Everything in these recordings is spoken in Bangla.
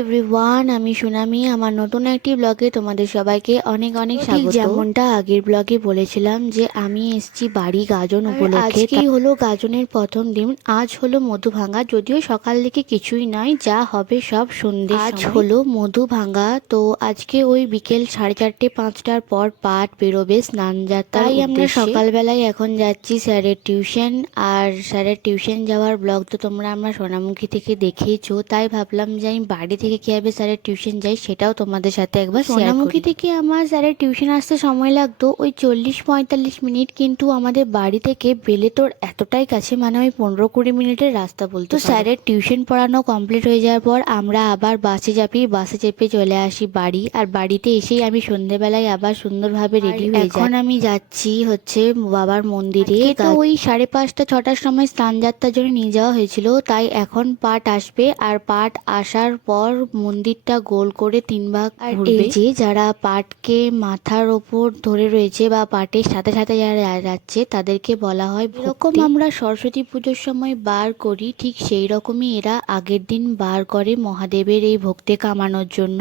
এভরিওয়ান, আমি সুনামি। আমার নতুন একটি ব্লগে তোমাদের সবাইকে অনেক অনেক স্বাগত। যেমনটা আগের ব্লগে বলেছিলাম যে আমি এসেছি বাড়ি গাজন উপলক্ষে। আজকেই হলো গাজনের প্রথম দিন। আজ হলো মধু ভাঙা, যদিও সকাল থেকে কিছুই নয়, যা হবে সব সন্ধ্যে। আজ হলো মধু ভাঙা, তো আজকে ওই বিকেল 4:30-5টার পর পাঠ বেরোবে স্নান যাত্রা। তাই আমরা সকালবেলায় এখন যাচ্ছি স্যারের টিউশন। আর স্যারের টিউশন যাওয়ার ব্লগ তো তোমরা আমার সোনামুখী থেকে দেখেইছো, তাই ভাবলাম যে আমি বাড়ি থেকে কীভাবে স্যারের টিউশন যাই সেটাও তোমাদের সাথে একবার সোনামুখী থেকে আমার স্যারের টিউশন আসতে সময় লাগতো ওই 40-45 মিনিট, কিন্তু আমাদের বাড়ি থেকে বেলেতোর এতটাই কাছে, মানে ওই 15-20 মিনিটের রাস্তা বলতে। তো স্যারের টিউশন পড়ানো কমপ্লিট হয়ে যাওয়ার পর আমরা আবার বাসে চাপি, বাসে চেপে চলে আসি বাড়ি। আর বাড়িতে এসেই আমি সন্ধ্যেবেলায় আবার সুন্দরভাবে রেডি হয়ে যাই। এখন আমি যাচ্ছি হচ্ছে বাবার মন্দিরে। তো ওই 5:30-6টার সময় স্নান যাত্রার জন্য নিয়ে যাওয়া হয়েছিল, তাই এখন পাঠ আসবে। আর পাঠ আসার পর মন্দিরটা গোল করে 3 ভাগ ঘুরবে। এই যে যারা পাঠকে মাথার ওপর ধরে রয়েছে বা পাঠের সাথে সাথে যারা যাচ্ছে তাদেরকে বলা হয়, এরকম আমরা সরস্বতী পুজোর সময় বার করি, ঠিক সেই রকমই এরা আগের দিন বার করে মহাদেবের এই ভক্তি কামানোর জন্য।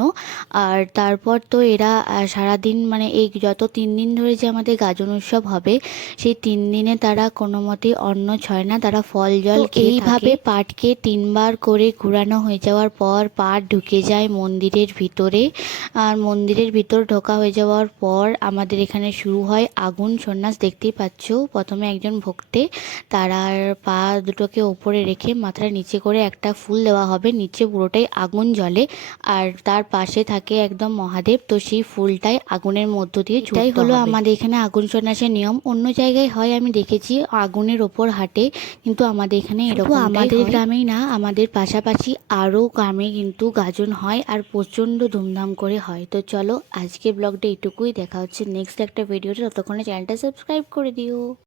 আর তারপর তো এরা সারাদিন, মানে এই যত 3 দিন ধরে যে আমাদের গাজন উৎসব হবে, সেই 3 দিনে তারা কোনো মতেই অন্ন ছয় না, তারা ফল জল এইভাবে পাঠকে 3 বার করে ঘোরানো হয়ে যাওয়ার পর পাঠ ঢুকে যায় মন্দিরের ভিতরে। আর মন্দিরের ভিতর ঢোকা হয়ে যাওয়ার পর আমাদের এখানে শুরু হয় আগুন সন্ন্যাস। দেখতেই পাচ্ছ, প্রথমে একজন ভক্তে তারার পা দুটোকে ওপরে রেখে মাথার নিচে করে একটা ফুল দেওয়া হবে, নিচে পুরোটাই আগুন জ্বলে। আর তার পাশে থাকে একদম মহাদেব, তো সেই ফুলটাই আগুনের মধ্য দিয়ে ছুটতে হবে। এটাই হলো আমাদের এখানে আগুন সন্ন্যাসের নিয়ম। অন্য জায়গায় হয় আমি দেখেছি আগুনের ওপর হাঁটে, কিন্তু আমাদের এখানে এরকম আমাদের গ্রামেই না, আমাদের পাশাপাশি আরও গ্রামে কিন্তু গাজন হয় আর প্রচণ্ড ধুমধাম করে হয়। তো চলো আজকে ব্লগটা এইটুকুই, দেখা হচ্ছে নেক্সট একটা ভিডিওতে। ততক্ষণে চ্যানেলটা সাবস্ক্রাইব করে দিও।